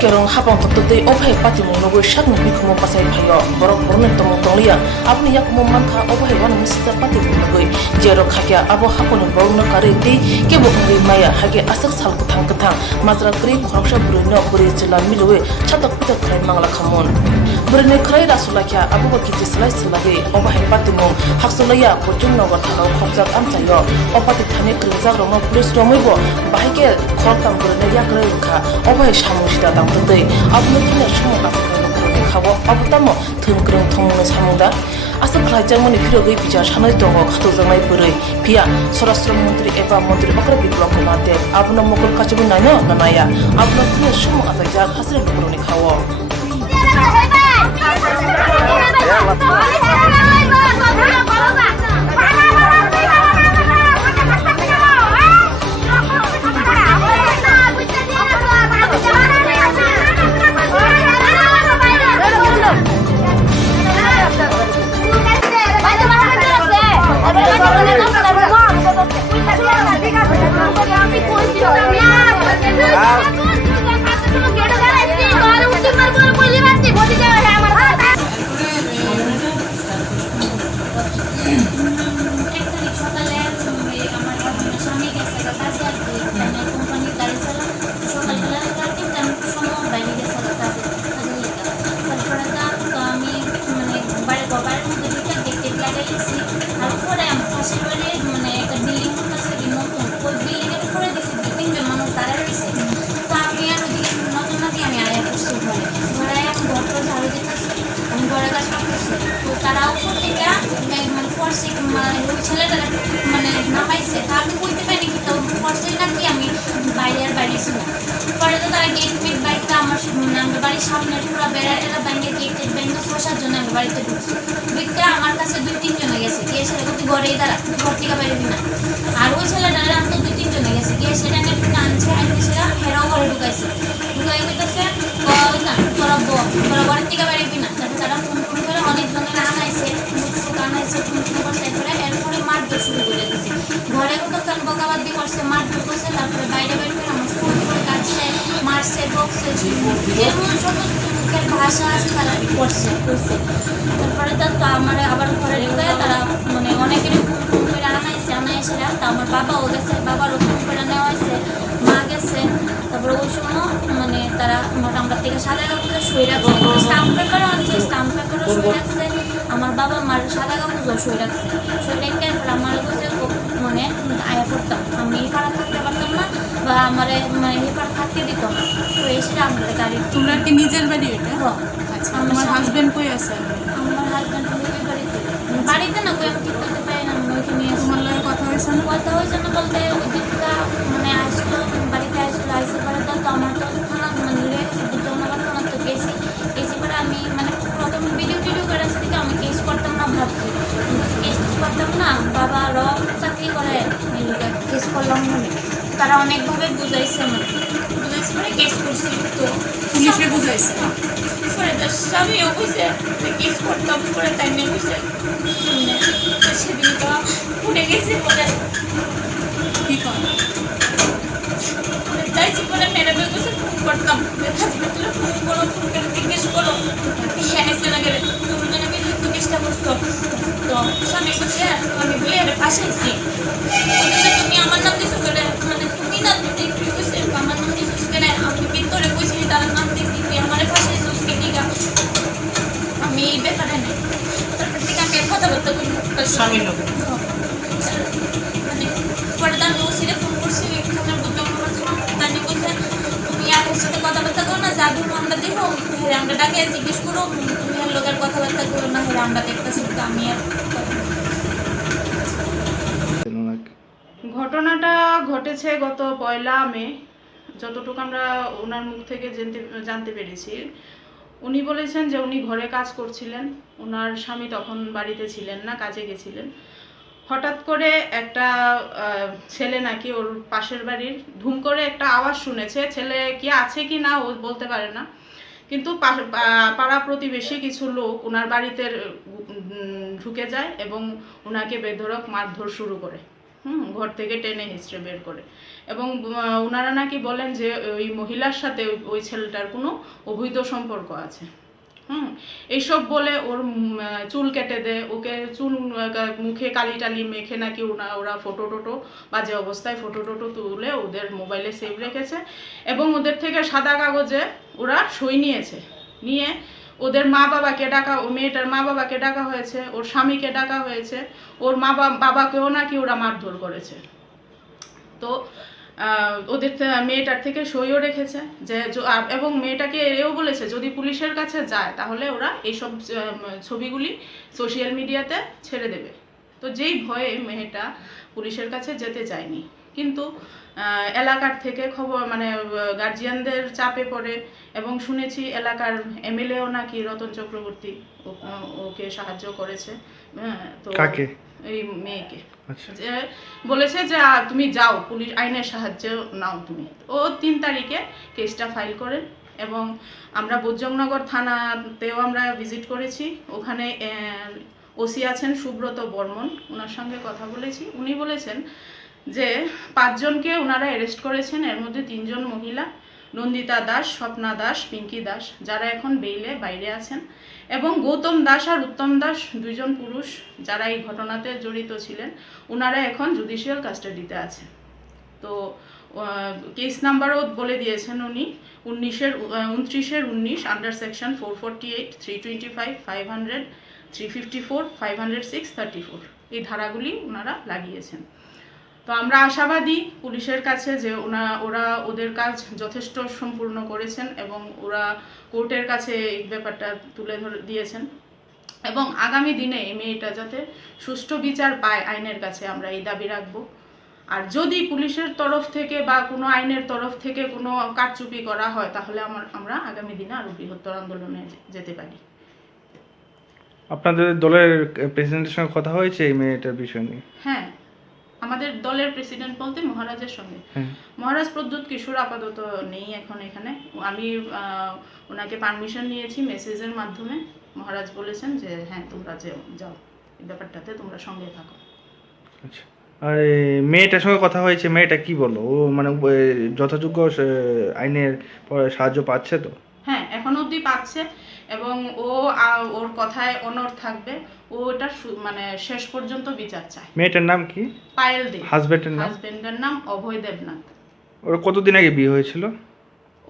kerong habang tatutay obhay pati mong nagul siyak na bikumo pasay payo borok borok tomong tonglia abni yak mo manka obhay wan misita pati mong nagul jero khakya abo hapon borok na kare di kebo ngri maya hage asak sal ketang mazra kri khoroksha buri no buri jila milwe chatak pita krai mangla khamon buri ne krai rasulakya abo ba kiti salai salage obhay pati mong haksolaya bojung no wathano khokjak amchayo opati thane krijak roma police romibo bahike khorkam buri ne yak rai kha obhay shamushida dangtei abni thine shomo kasakno khorni khawo abutamo thungrung thongno samungda asal khlaijamoni phirogei bijar sanai tongo khatokjangnai buri pia sorastra mantri eba mantri bakra biplok kumate abno mokol kachibu naino nanaya abno thine shomo kasakjak hasre lukuroni khawo সামনে পুরো বেড়াটা ব্যাংকে গেটের ব্যাংকে বসার জন্য আমি বাড়িতে ঢুকছি বিক্রা আমার কাছে 2-3 জন গেছে গিয়ে সেটা কত ঘরেই দাঁড়া ঘর থেকে বাইরে না আর ওই ছেলেটা তো 2-3 জন গেছে গিয়ে সেটা নিয়ে টানছে আনতে সেটা হেরাও ঘরে ঢুকাইছে ঢুকাই হইতেছে না তোরা ঘরের থেকে বাইরে না তারপর তারা ফোন করে অনেকজনের আনাইছে করছে করে এরপরে মারধর শুরু করে দিয়েছে ঘরে কতক্ষণ বকাবাদি করছে মারধর করছে তারপরে বাইরে বাইরে আমার ফোন করে কাটছে মারছে বকছে যেমন সমস্ত মুখের ভাষা আছে তারা করছে তারপরে তো আমার আবার ঘরে ঢুকে তারা মানে অনেকেরই ফোন করে আনাইছে তা আমার বাবাও গেছে বাবারও ফোন করে নেওয়া হয়েছে মা গেছে তারপরে ওই সময় মানে তারা আমরা থেকে সাদা কাপড়ে শুয়ে রাখছে স্টাম্প পেপারও আনছে স্টাম্প পেপারও শুয়ে রাখছে আমার বাবা মার সাদা কাপড়ও শুয়ে রাখছে শুয়ে রেখে আমার কাছে মানে আয়া করতাম আমি এই পাড়া থাকতে পারতাম না বা আমার মানে এই পাড়া থাকতে দিত না তো এসে আমাদের গাড়ি তোমরা কি নিজের বাড়ি এটা? আচ্ছা আমার হাজবেন্ড কই আছে? আমার হাজবেন্ড বাড়িতে না কই আমি ঠিক করতে পারি না ওইখানে তোমার লগে কথা হয়েছে না? কথা হয়েছে না বলতে ওই দিকটা মানে আসলো বাড়িতে আসলো আইসে পরে তো আমার তো থানা মানে জনগণ থানা তো কেসি করে আমি মানে প্রথম ভিডিও করে আসতে থেকে আমি কেস করতাম না ভাবছি কেস করতাম না বাবা র চাকরি করে কেস করলাম মনে তারা অনেকভাবে বুঝাইছে মানে বুঝাইছে পরে কেস করছি তো পুলিশে বুঝাইছে পরে তার স্বামীও বুঝে কেস করতাম পরে তাই নিয়ে বুঝে সেদিন তো উঠে গেছে বলে কি করে তাইছি বলে ম্যাডামের কাছে ফোন করতাম হাসপাতালে ফোন করো ফোন করে জিজ্ঞেস করো হ্যাঁ এসে না গেলে তুমি যেন আমি যুক্ত চেষ্টা করছো তো স্বামী বলছে আমি বলে এর পাশে এসছি তুমি আমার নাম দিছো গেলে মানে তুমি না দিতে কি কইছে আমার নাম দিছো গেলে আমি ভিতরে কইছি তার নাম দিতে তুই আমার পাশে এসছিস কি দিগা আমি এই ব্যাপারে নেই তারপর থেকে আমি কথাবার্তা করি স্বামীর লোক মানে পর্দার নসিরে ফোন করছি এখানে বুঝতে তানি বলছে তুমি আর ওর সাথে কথাবার্তা করো না যাবি আমরা দেখো হেরে আমরা ডাকে জিজ্ঞেস করো তুমি আর লোকের কথাবার্তা করো না হেরে আমরা দেখতেছি তো আমি আর ঘটনাটা ঘটেছে গত 1 মে যতটুকু আমরা ওনার মুখ থেকে জানতে পেরেছি উনি বলেছেন যে উনি ঘরে কাজ করছিলেন ওনার স্বামী তখন বাড়িতে ছিলেন না কাজে গেছিলেন হঠাৎ করে একটা ছেলে নাকি ওর পাশের বাড়ির ধুম করে একটা আওয়াজ শুনেছে ছেলে কি আছে কি না ও বলতে পারে না কিন্তু পাড়া প্রতিবেশী কিছু লোক ওনার বাড়িতে ঢুকে যায় এবং ওনাকে বেধড়ক মারধর শুরু করে ঘর থেকে টেনে হিঁচড়ে বের করে। এবং ওনারা নাকি বলেন যে ওই মহিলার সাথে ওই ছেলেটার কোনো অবৈধ সম্পর্ক আছে। এইসব বলে ওর চুল কেটে দেয়, ওকে চুল মুখে কালি টালি মেখে নাকি ওরা ফটো টোটো বাজে অবস্থায় ফটো টোটো তুলে ওদের মোবাইলে সেভ রেখেছে এবং ওদের থেকে সাদা কাগজে ওরা সই নিয়েছে। নিয়ে ওদের মা বাবাকে ডাকা, ও মেয়েটার মা বাবাকে ডাকা হয়েছে, ওর স্বামীকে ডাকা হয়েছে, ওর বাবাকেও নাকি ওরা মারধর করেছে। তো ওদের মেয়েটার থেকে সইও রেখেছে যে, এবং মেয়েটাকে এও বলেছে যদি পুলিশের কাছে যায় তাহলে ওরা এইসব ছবিগুলি সোশ্যাল মিডিয়াতে ছেড়ে দেবে। তো যেই ভয়ে মেয়েটা পুলিশের কাছে যেতে চায়নি, কিন্তু এলাকার থেকে খবর মানে গার্জিয়ানদের চাপে পড়ে এবং শুনেছি এলাকার এমএলএও নাকি রতন চক্রবর্তী ওকে সাহায্য করেছে। তো এই মেয়েকে যে বলেছে যে তুমি যাও, পুলিশ আইনের সাহায্য নাও তুমি। ও 3 তারিখে কেসটা ফাইল করেন এবং আমরা বোজ্জংনগর থানাতেও আমরা ভিজিট করেছি। ওখানে ওসি আছেন সুব্রত বর্মন, ওনার সঙ্গে কথা বলেছি। উনি বলেছেন যে 5 জনকে ওনারা অ্যারেস্ট করেছেন, এর মধ্যে 3 জন মহিলা, নন্দিতা দাস, স্বপ্না দাস, পিঙ্কি দাস, যারা এখন বেইলে বাইরে আছেন, এবং গৌতম দাস আর উত্তম দাস 2 জন পুরুষ যারা এই ঘটনাতে জড়িত ছিলেন, ওনারা এখন জুডিশিয়াল কাস্টাডিতে আছে। তো কেস নাম্বারও বলে দিয়েছেন উনি 29/19 আন্ডার সেকশন 448, 325, 500, 354, 506, 34 এই ধারাগুলি ওনারা লাগিয়েছেন। তো আমরা আশাবাদী পুলিশের কাছে যে ওরা ওদের কাজ যথেষ্ট সম্পূর্ণ করেছেন এবং ওরা কোর্টের কাছে এই ব্যাপারটা তুলে দিয়েছেন এবং আগামী দিনে এই মেয়েটা যাতে সুষ্ঠু বিচার পায় আইনের কাছে আমরা এই দাবি রাখব। আর যদি পুলিশের তরফ থেকে বা কোনো আইনের তরফ থেকে কোনো কারচুপি করা হয় তাহলে আমরা আগামী দিনে আরও বৃহত্তর আন্দোলনে যেতে পারি। আপনাদের দলের প্রেসিডেন্টের সঙ্গে কথা হয়েছে এই মেয়েটার বিষয় নিয়ে? হ্যাঁ, আমাদের দলের প্রেসিডেন্ট বলতে মহারাজের সঙ্গে। মহারাজ প্রদ্যুৎ কিশোর আপাতত নেই এখন এখানে। আমি ওনাকে পারমিশন নিয়েছি মেসেজের মাধ্যমে। মহারাজ বলেছেন যে হ্যাঁ তোমরা যাও, এই ব্যাপারটাতে তোমরা সঙ্গে থাকো। আচ্ছা, আর মেয়েটার সঙ্গে কথা হয়েছে, মেয়েটা কি বললো? ও মানে যথাযোগ্য আইনের সাহায্য পাচ্ছে তো? হ্যাঁ, এখন অবধি পাচ্ছে এবং ওর কথায় অনড় থাকবে। ও ওটা মানে শেষ পর্যন্ত বিচার চায়। মেয়েটার নাম কি? পায়েল দে। হাজবেন্ডের নাম অভয় দেবনাথ। ওর কতদিন আগে বিয়ে হয়েছিল?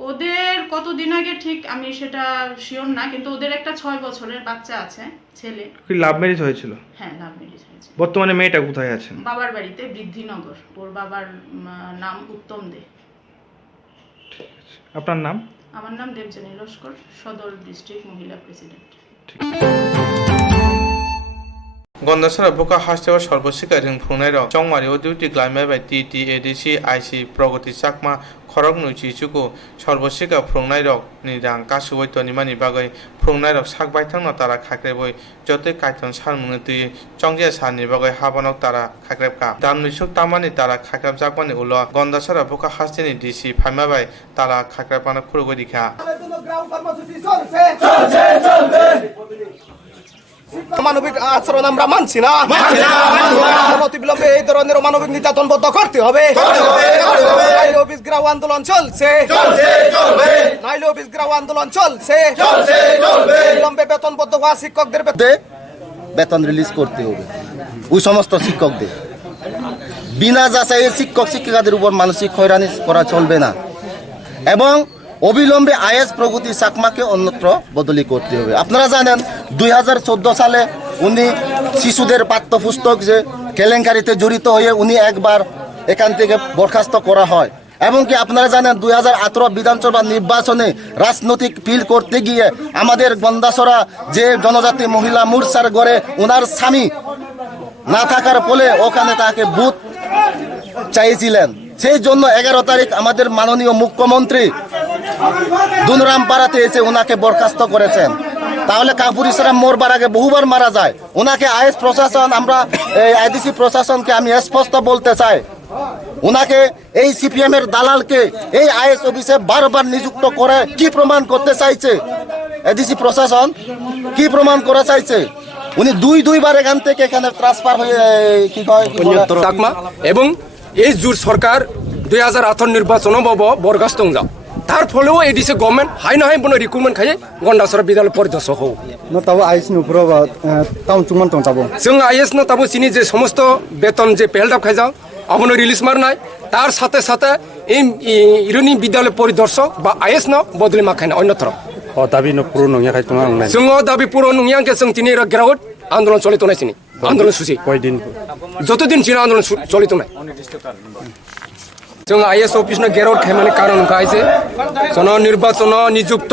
ওদের কতদিন আগে ঠিক আমি সেটা শিওর না, কিন্তু ওদের একটা 6 বছরের বাচ্চা আছে, ছেলে। কি লাভ ম্যারেজ হয়েছিল? হ্যাঁ, লাভ ম্যারেজ হয়েছে। বর্তমানে মেয়েটা কোথায় আছেন? বাবার বাড়িতে, বৃদ্ধিনগর। ওর বাবার নাম উত্তম দে। ঠিক আছে, আপনার নাম? আমার নাম দেবযানী লস্কর, সদর ডিস্ট্রিক্ট মহিলা প্রেসিডেন্ট। গন্ডাছড়া বুকা হাস্টেল সর্বশিক্ষা রিংফুংনাই রক চংমারিও ডিউটি গ্লাইমাই বাই T ADC IC Pragati Chakma খরক নুচি চুকু সর্বশিক্ষা ফ্রংনাই রক নিরাং কাসুবই তনিমানি বাগৈ ফ্রংনাই রক সাকবাই থাংনো তারা খাকরেবই যতই কাইতন সারমুংনি তুই চংজিয়া সারনি বাগৈ হাবানক তারা খাকরেবকা দামনিসুক তামানি তারা খাকরাব জাকমানি উল গন্ডাছড়া বুকা হাস্টেনি ডিসি ফাইমাবাই তারা খাকরাবানো খুরগৈ দিখা মানবিক আচরণ আমরা মানছি না, অনতিবিলম্বে এই ধরনের মানবিক নির্যাতন বন্ধ করতে হবে। নাইলে অফিস গ্রাউ আন্দোলন চলছে, নাইলে অফিস গ্রাউ আন্দোলন চলছে। বিলম্বে বেতনবদ্ধ হওয়া শিক্ষকদের বেতন রিলিজ করতে হবে। ওই সমস্ত শিক্ষকদের বিনা যাচাইয়ে শিক্ষক শিক্ষিকাদের উপর মানসিক হয়রানি করা চলবে না এবং অবিলম্বে আইএস প্রগতি চাকমাকে অন্যত্র বদলি করতে হবে। আপনারা জানেন 2014 সালে উনি শিশুদের পাঠ্যপুস্তক যে কেলেঙ্কারিতে জড়িত হয়ে উনি একবার এখান থেকে বরখাস্ত করা হয় এবং কি আপনারা জানেন 2018 বিধানসভা নির্বাচনে রাজনৈতিক ফিল করতে গিয়ে আমাদের গন্ডাছড়া যে জনজাতি মহিলা মোর্চার গড়ে ওনার স্বামী না থাকার ফলে ওখানে তাকে বুথ চাইছিলেন। সেই জন্য 11 তারিখ আমাদের মাননীয় মুখ্যমন্ত্রী দুনরামপাড়াতে এসে ওনাকে বরখাস্ত করেছেন। তাহলে কাপুরিসরা মরবার আগে বহুবার মারা যায়। ওনাকে আইএস প্রশাসন, আমরা আইডিসি প্রশাসনকে আমি স্পষ্ট বলতে চাই, ওনাকে এই সিপিএম এর দালালকে এই আইএস অফিসে বারবার নিযুক্ত করে কি প্রমাণ করতে চাইছে? এডিসি প্রশাসন কি প্রমাণ করা চাইছে? উনি দুইবার এখান থেকে এখানে ট্রান্সফার হয়ে কি কয় চাকমা এবং এই জোর সরকার 2018 নির্বাচন বরখাস্ত যাও তার ফলেও এডিসি গভর্নমেন্ট হাই না হাই বনো রিক্রুটমেন্ট খাই গন্ডাসরা বিদ্যালয় পরিদর্শক হোক তাবো আইস নুপুরো টাউন চুমান টং তাবো जों आइएस न ताबो सिनी जे समस्त बेतन जे पेलडाप खाइजाओ अबनो रिलीज मारनाय तार साथे साथे এই ইরনি বিদ্যালয় পরিদর্শক বা আইএস ন বদলি মাখাইনা অন্যত্র দাবি পুরো নঙিয়া খাই তোমা আংনাই जों दाबि पुरो नुंगियांके जों दिनै ग्राउट आन्दोलन चलित नायसिनि आन्दोलन सुसि কয়দিন যতদিন চিনা आन्दोलन चलित नाय जों आइएस অফিস ন গ্রাউট খাইমানি কারণ কাইছে জন নির্বাচন নিযুক্ত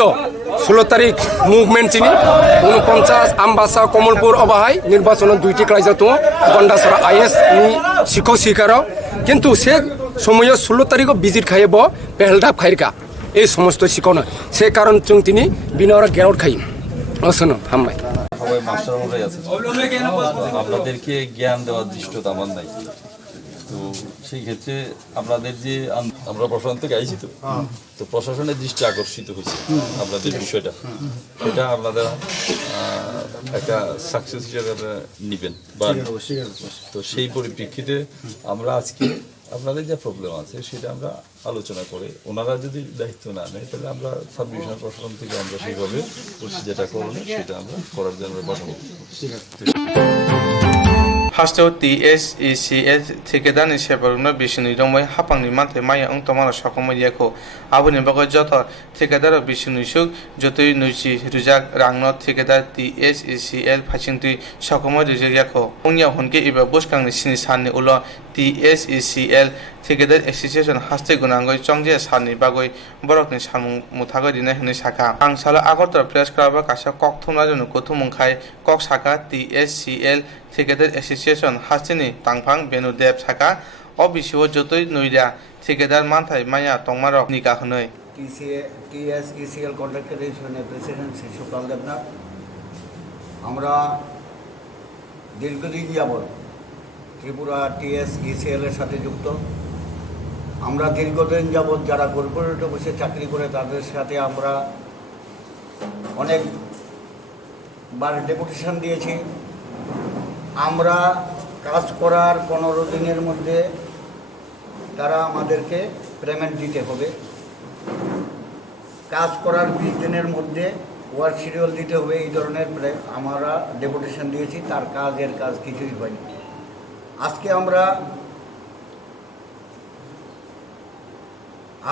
16 তারিখ মুভমেন্ট চিনি 49 আমবাসা কমলপুর অবাহাই নির্বাচন দুইটি ক্রাইজা তো গন্ডাসরা আইএস নি শিক্ষক শিকার কিন্তু সে সময় 16 তারিখ ভিজিট খাইব পেলডাপ খাইরকা এই সমস্ত শিক্ষণ সে কারণ जों তিনি বিনারা গ্রাউট খাই আসন্ন হামবাই সবাই মাস্টারমশাই আছে আপনাদেরকে জ্ঞান দেওয়ার দৃষ্টতা আমার নাই তো সেই ক্ষেত্রে আপনাদের যে আমরা প্রশাসন থেকে আইছি তো প্রশাসনের দৃষ্টি আকর্ষিত হয়েছে আপনাদের বিষয়টা সেটা আপনাদের একটা সাকসেস হিসেবে আপনারা নেবেন বা তো সেই পরিপ্রেক্ষিতে আমরা আজকে আপনাদের যে প্রবলেম আছে সেটা আমরা আলোচনা করে ওনারা যদি দায়িত্ব না নেয় তাহলে আমরা সাব ডিভিশনাল প্রশাসন থেকে আমরা সেইভাবে যেটা করণীয় সেটা আমরা করার জন্য পাঠাবো Hasteo TSECL ঠিকাদারনি সেবারুনো বিষ্ণু রময় হাপাংনি মানতে মায়া অংতমানা সকমরিয়াখো আবুনি বাগৈ যত ঠিকাদার বিষ্ণু সুখ যতই নৈচি রুজাক রাংন ঠিকাদার TSECL ফাইচিংতি সকময় রুজাকো অংয়া হনকে ইবা বুসকাংনি সিনি সাননি উলো TSECL ঠিকাদার এসোসিয়েশন হাস্তে গুনাঙ্গই চংজে সাননি বাগৈ বরকনি সামুং মুথাগৈ দিনাই হনি শাখা আং সালো আগরতলা প্রেস ক্লাব কাছে কক থুমনা জন্য কথুমুংখাই কক শাখা TSCL ঠিকাদার এসোসিয়েশন হাস্তিনি তাংফাং বেনুদেব শাখা অবিশ্ব যতই নইরা ঠিকাদার মানথাই মায়া তংমারক নিকা হনৈ TSECL কন্ট্রাক্টর ইউনিয়নের প্রেসিডেন্ট শ্রী সুকাল দেবনাথ আমরা দীর্ঘদিন যাবৎ ত্রিপুরা TSECL এর সাথে যুক্ত আমরা দীর্ঘদিন যাবৎ যারা কর্পোরেটে বসে চাকরি করে তাদের সাথে আমরা অনেকবার ডেপুটেশন দিয়েছি আমরা কাজ করার 15 দিনের মধ্যে তারা আমাদেরকে পেমেন্ট দিতে হবে কাজ করার 20 দিনের মধ্যে ওয়ার্ক শিডিউল দিতে হবে এই ধরনের আমরা ডেপুটেশন দিয়েছি তার কাজ কিছুই হয়নি আজকে আমরা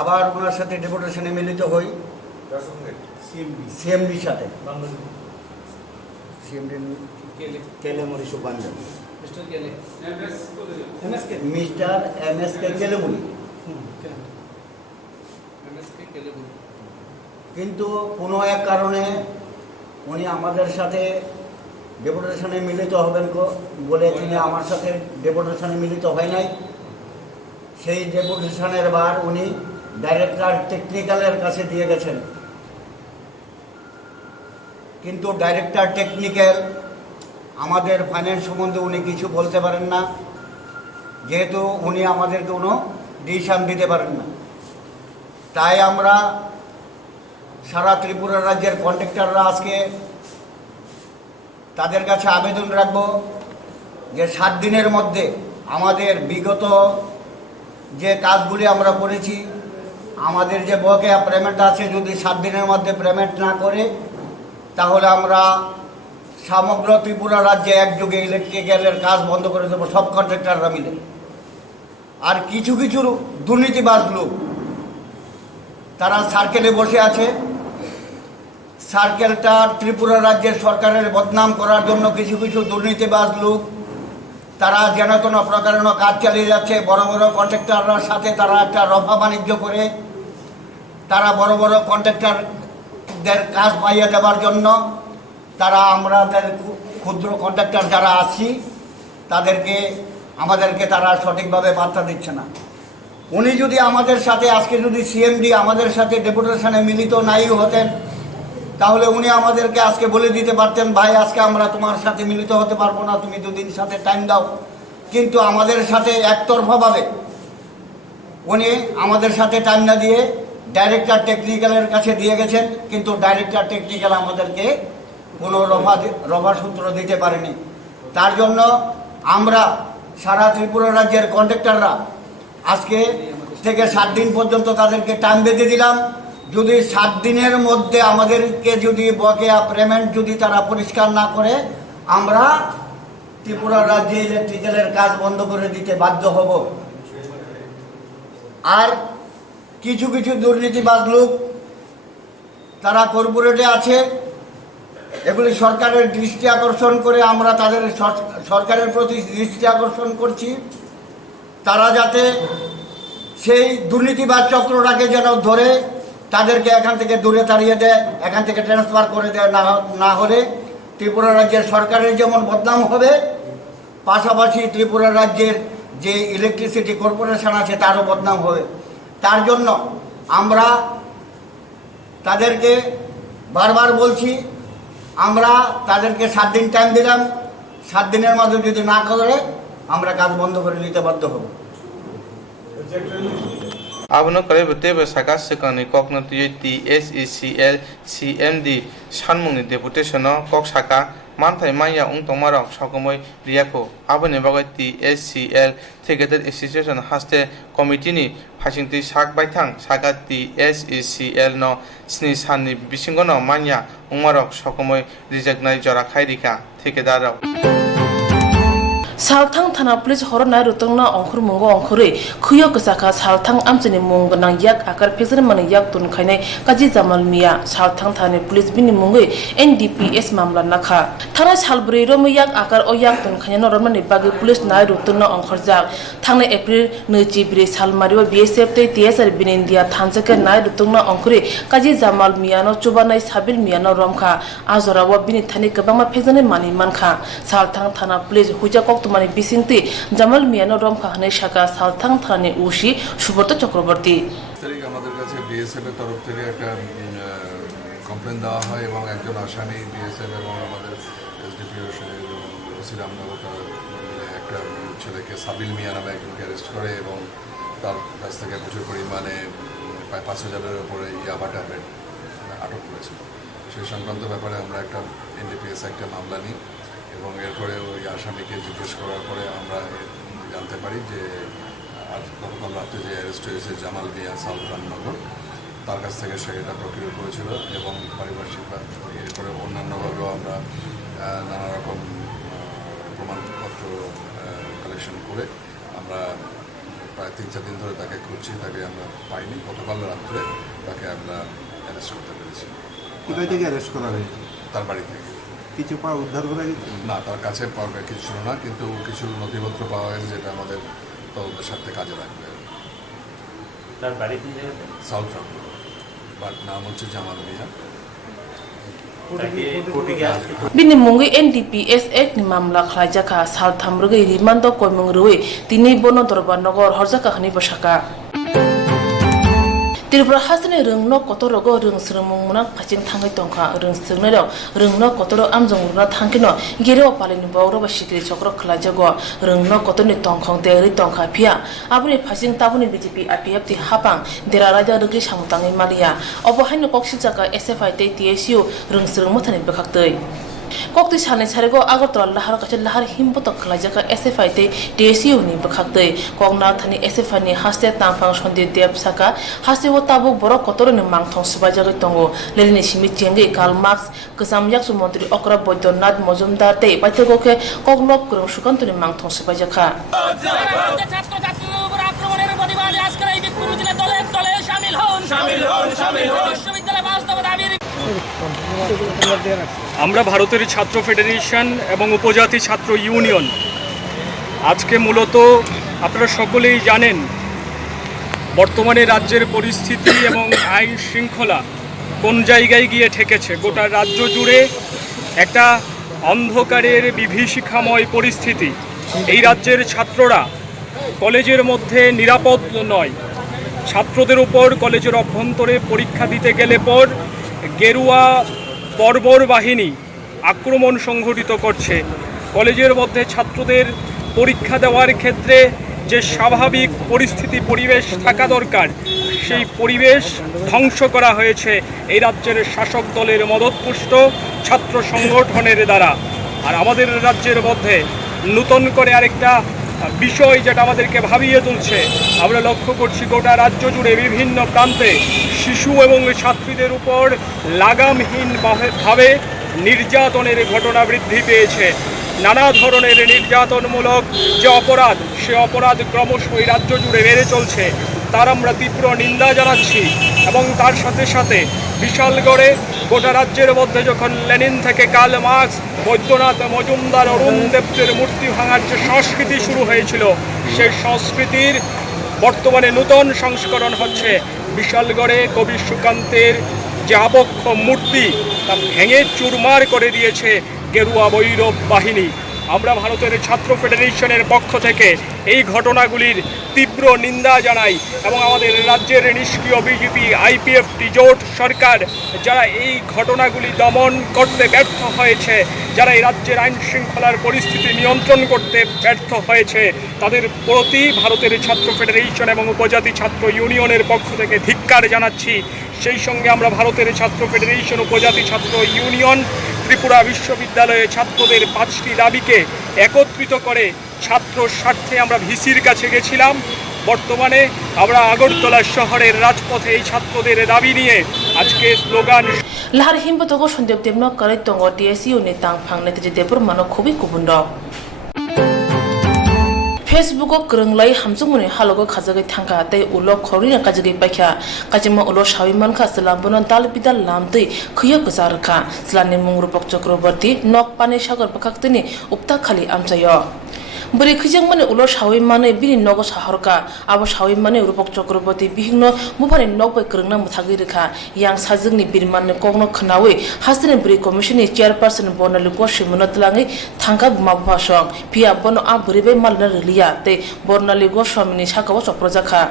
আবার ওনার সাথে ডেপুটেশনে মিলিত হই সিএমডির সাথে কেলেমুরি সুপাঞ্জন মিস্টার MSK কেলেমুরি কিন্তু কোনো এক কারণে উনি আমাদের সাথে ডেপুটেশনে মিলিত হবেন বলে তিনি আমার সাথে ডেপুটেশনে মিলিত হয় নাই সেই ডেপুটেশনের বার উনি ডাইরেক্টর টেকনিক্যালের কাছে দিয়ে গেছেন কিন্তু ডাইরেক্টর টেকনিক্যাল আমাদের ফাইন্যান্স সম্বন্ধে উনি কিছু বলতে পারেন না যেহেতু উনি আমাদেরকে কোনো ডিসিশন দিতে পারেন না তাই আমরা সারা ত্রিপুরা রাজ্যের কন্ট্রাক্টররা আজকে তাদের কাছে আবেদন রাখব যে 7 দিনের মধ্যে আমাদের বিগত যে কাজগুলি আমরা করেছি আমাদের যে বকেয়া পেমেন্ট আছে যদি 7 দিনের মধ্যে পেমেন্ট না করে তাহলে আমরা সমগ্র ত্রিপুরা রাজ্যে একযোগে ইলেকট্রিক্যালের কাজ বন্ধ করে দেবো সব কন্ট্রাক্টররা মিলে আর কিছু কিছু দুর্নীতিবাজ লোক তারা সার্কেলে বসে আছে সার্কেলটা ত্রিপুরা রাজ্যের সরকারের বদনাম করার জন্য কিছু কিছু দুর্নীতিবাজ লোক তারা যেন কোনো প্রকারেণ কাজ চালিয়ে যাচ্ছে বড় বড় কন্ট্রাক্টরদের সাথে তারা একটা রফা বাণিজ্য করে তারা বড় বড় কন্ট্রাক্টরদের কাজ পাইয়ে দেওয়ার জন্য তারা আমাদের ক্ষুদ্র কন্ট্রাক্টর যারা আছি আমাদেরকে তারা সঠিকভাবে বার্তা দিচ্ছে না উনি যদি আমাদের সাথে আজকে যদি সিএমডি আমাদের সাথে ডেপুটেশনে মিলিত নাই হতেন তাহলে উনি আমাদেরকে আজকে বলে দিতে পারতেন ভাই আজকে আমরা তোমার সাথে মিলিত হতে পারবো না তুমি 2 দিন সাথে টাইম দাও কিন্তু আমাদের সাথে একতরফাভাবে উনি আমাদের সাথে টাইম না দিয়ে ডাইরেক্টর টেকনিক্যালের কাছে দিয়ে গেছেন কিন্তু ডাইরেক্টর টেকনিক্যাল আমাদেরকে কোনো রফা সূত্র দিতে পারেনি। তার জন্য আমরা সারা ত্রিপুরা রাজ্যের কন্ট্রাক্টররা আজকে থেকে 7 দিন পর্যন্ত তাদেরকে টাইম বেঁধে দিলাম। যদি 7 দিনের মধ্যে আমাদেরকে যদি বকেয়া পেমেন্ট যদি তারা পরিষ্কার না করে, আমরা ত্রিপুরা রাজ্যে ইলেকট্রিক্যালের কাজ বন্ধ করে দিতে বাধ্য হব। আর কিছু কিছু দুর্নীতিবাজ লোক তারা কর্পোরেটে আছে, এগুলি সরকারের দৃষ্টি আকর্ষণ করে আমরা তাদের সরকারের প্রতি দৃষ্টি আকর্ষণ করছি, তারা যাতে সেই দুর্নীতিবাজ চক্রটাকে যেন ধরে তাদেরকে এখান থেকে দূরে তাড়িয়ে দেয়, এখান থেকে ট্রান্সফার করে দেয়। না হলে ত্রিপুরা রাজ্যের সরকারের যেমন বদনাম হবে, পাশাপাশি ত্রিপুরা রাজ্যের যে ইলেকট্রিসিটি কর্পোরেশন আছে তারও বদনাম হবে। তার জন্য আমরা তাদেরকে বারবার বলছি, আমরা তাদেরকে 7 দিন টাইম দিলাম। 7 দিনের মধ্যে যদি না করে, আমরা কাজ বন্ধ করে দিতে বাধ্য হব। Abono kalaibo tebo saka sikangni kokno tuye TSECL CMD sanmungni deputation no kok saka manthai maya ungtongmarok sokomoi riyako aboni bagai TSCL Thegated Association haste committee ni phasingtui sak baithang saka TSECL no sni sanni bisingo no manya ungmarok sokomoi rijaknai jora khairika thekedarok Salthang thana police horona rutongna ongkhur mungo ongkhuri khuyo ksaka salthang amchini mung nang yak akar phizar man yak tun khainai kaji jamal mia salthang thane police bini mungui NDPS mamla nakha thana salbri rom yak akar o yak tun khainai no romani bagi police nai rutongna ongkhorjak thangna April 9 bri salmario BSF te TSR binindia thanjake nai rutongna ongkhuri kaji jamal mia no chubanai sabil mia no romkha ajorawa bini thani kabama phezane mani mankha salthang thana police huja মানে বিসিংতি জামাল মিয়ানো রম খাহানে শাখা সালথাং থানে উশি সুব্রত চক্রবর্তী আমাদের কাছে BSF এর তরফ থেকে একটা complain দেওয়া হয় এবং একজন আসামি বিএসএফ এবং আমাদের এসডিপিও শ্রীরামনগর একটা ছেলেকে সাবিল মিয়া নামে একজনকে অ্যারেস্ট করে এবং তার কাছ থেকে প্রচুর পরিমাণে প্রায় 5,000-এর উপরে ইয়াবা ট্যাবলেট আটক করেছিল। সেই সংক্রান্ত ব্যাপারে আমরা একটা এনডিপিএস একটা মামলা নিই এবং এরপরে ওই আসামিকে জিজ্ঞেস করার পরে আমরা জানতে পারি যে আজ গতকাল রাতে যে অ্যারেস্ট হয়েছে জামাল মিয়া সালথাননগর, তার কাছ থেকে সে এটা প্রক্রিয়া করেছিল এবং পারিপার্শ্বিক এরপরে অন্যান্যভাবেও আমরা নানা রকম প্রমাণপত্র কালেকশন করে আমরা প্রায় 3-4 দিন ধরে তাকে খুঁজছি, তাকে আমরা পাইনি। গতকাল রাত্রে তাকে আমরা অ্যারেস্ট করতে পেরেছি। কোথায় থেকে অ্যারেস্ট করা হয়েছে? তার বাড়ি থেকে। কিছু উদ্ধার করা গেছে? না, তার কাছে পাওয়া কিছু ছিল না, কিন্তু কিছু নথিপত্র পাওয়া গেছে যেটা আমাদের তদন্তের সাথে কাজে লাগবে। তার বাড়ি সাউথ রামপুর, বাট নাম হচ্ছে জামাল মিয়া। bini mungi NDPS ek ni mamla khlaijaka salthamrugi rimando koimungruwi tini bono dorbar nogor horjaka hani bosaka Tirpura hasne rungno kotorogo rung srumungna phaching thangai tongkha rung srungnero rungno kotoro amjongurna thangkino gereo palini bawro ba sikri chokro khlajago rungno kotoni tongkhong teori tongkha phia abuni phaching tabuni BJP APF ti hapang dera raja rugi samutangi malia obohaino koksijaka SFI te TSU rung srungmothani bekhaktei Kokti sane sarego Agartala lahar kache lahar himboto khlajaka SFI te TSU ni bekhaktei kongna thani SFI ni haste tangphang sondi deb saka hase o tabu borok kotoro ni mangthong subajaga tongo lelni simi chenge Karl Marx ksam yaksu mantri Okra Boydonath Mojumdar te paitegoke kognop kurung sukantuni mangthong subajaka আমরা ভারতের ছাত্র federation এবং উপজাতি ছাত্র union আজকে মূলত আপনারা সকলেই জানেন বর্তমানে রাজ্যের পরিস্থিতি এবং আইন শৃঙ্খলা কোন জায়গায় গিয়ে ঠেকেছে। গোটা রাজ্য জুড়ে একটা অন্ধকারের বিভীষিকাময় পরিস্থিতি। এই রাজ্যের ছাত্ররা কলেজের মধ্যে নিরাপদ নয়। ছাত্রদের উপর কলেজের অভ্যন্তরে পরীক্ষা দিতে গেলে পর গেরুয়া বর্বর বাহিনী আক্রমণ সংঘটিত করছে। কলেজের মধ্যে ছাত্রদের পরীক্ষা দেওয়ার ক্ষেত্রে যে স্বাভাবিক পরিস্থিতি পরিবেশ থাকা দরকার সেই পরিবেশ ধ্বংস করা হয়েছে এই রাজ্যের শাসক দলের মদতপুষ্ট ছাত্র সংগঠনের দ্বারা। আর আমাদের রাজ্যের মধ্যে নতুন করে আরেকটা বিষয় যেটা আমাদেরকে ভাবিয়ে তুলছে, আমরা লক্ষ্য করছি গোটা রাজ্য জুড়ে বিভিন্ন প্রান্তে শিশু এবং ছাত্রীদের উপর লাগামহীনভাবে নির্যাতনের ঘটনা বৃদ্ধি পেয়েছে। নানা ধরনের নির্যাতনমূলক যে অপরাধ, সে অপরাধ ক্রমশ এই রাজ্য জুড়ে বেড়ে চলছে, তার আমরা তীব্র নিন্দা জানাচ্ছি। এবং তার সাথে সাথে বিশালগড়ে গোটা রাজ্যের মধ্যে যখন লেনিন থেকে কার্ল মার্কস, বৈদ্যনাথ মজুমদার, অরুণ দেবদের মূর্তি ভাঙার যে সংস্কৃতি শুরু হয়েছিল, সেই সংস্কৃতির বর্তমানে নূতন সংস্করণ হচ্ছে। বিশালগড়ে কবি সুকান্তের যে আবক্ষ মূর্তি তা ভেঙে চুরমার করে দিয়েছে গেরুয়া বৈরব বাহিনী। আমরা ভারতের ছাত্র ফেডারেশনের পক্ষ থেকে এই ঘটনাগুলির তীব্র নিন্দা জানাই এবং আমাদের রাজ্যের নিষ্ক্রিয় বিজেপি আইপিএফটি জোট সরকার যারা এই ঘটনাগুলি দমন করতে ব্যর্থ হয়েছে, যারা এই রাজ্যের আইন শৃঙ্খলার পরিস্থিতি নিয়ন্ত্রণ করতে ব্যর্থ হয়েছে, তাদের প্রতি ভারতের ছাত্র ফেডারেশন এবং উপজাতি ছাত্র ইউনিয়নের পক্ষ থেকে ধিক্কার জানাচ্ছি। সেই সঙ্গে আমরা ভারতের ছাত্র ফেডারেশন, উপজাতি ছাত্র ইউনিয়ন, ত্রিপুরা বিশ্ববিদ্যালয়ে ছাত্রদের 5টি দাবিকে একত্রিত করে ছাত্র স্বার্থে আমরা ভিসির কাছে গেছিলাম। বর্তমানে আমরা আগরতলা শহরের রাজপথে এই ছাত্রদের দাবি নিয়ে আজকে স্লোগান লাহার হিমবতগো সন্দেব দেবন করে দঙ্গ টিএসইউ নি তাং ফাংনে তেজে দেবর মানো খুবই কুবুন্ড फेसबुक ग्रंगलाई हामजुमुनि हालोगो खाजागै थांगा तै उलो खरिना काजगै पाइखा काजिमा उलो साविमान खा सलाबन दाल बिदाल लामदै खियो गजारखा स्लानि मुंगरुपक चक्रवर्ती नक पाने सागर पखाक्तनि उपता खाली आमचायो बरि खिजं माने उलो सावि माने बिनि नगो साहरका आबो सावि माने रूपक चक्रवर्ती बिहिंग मुफानि नक बाय ग्रंगना मुथागै रेखा यां साजंनि बिरमानने कगनो खनावै हासनि बरि कमिशननि चेयारपर्सन बनलि गसिमनो तलाङै थांगा बुमा भाषण पिया बन आ बरिबे मालना रिलिया ते बर्नालि गोस्वामीनि साकाव चप्रजाखा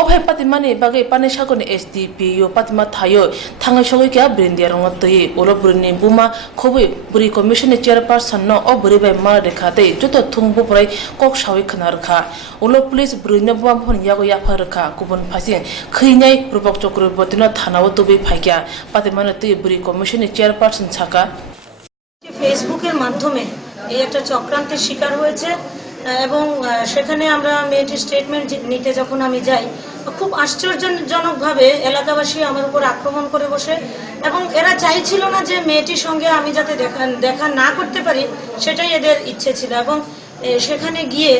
अभय पातिमानि बागै पाने सागनि एसडीपीओ पातिमा थायो थाङै सगैका ब्रिन्दिया रंग तयै उलो बरिनि बुमा खबै बरि कमिशननि चेयारपर्सन न अ बरिबे मा रेखा ते जत थुंबो पराय कक सावै खनारखा उलो पुलिस बरिनो बुमा फन यागो याफारखा गुबुन फासि खैनाय रूपक चक्रवर्तीनो थानाव तबे फाइका पातिमानो तै बरि कमिशननि चेयारपर्सन ছাকা ফেসবুকের মাধ্যমে এই একটা চক্রান্তের শিকার হয়েছে এবং সেখানে আমরা মেয়েটির স্টেটমেন্ট নিতে যখন আমি যাই খুব আশ্চর্যজনকভাবে এলাকাবাসী আমার উপর আক্রমণ করে বসে এবং এরা চাইছিল না যে মেয়েটির সঙ্গে আমি যাতে দেখা না করতে পারি, সেটাই এদের ইচ্ছে ছিল এবং সেখানে গিয়ে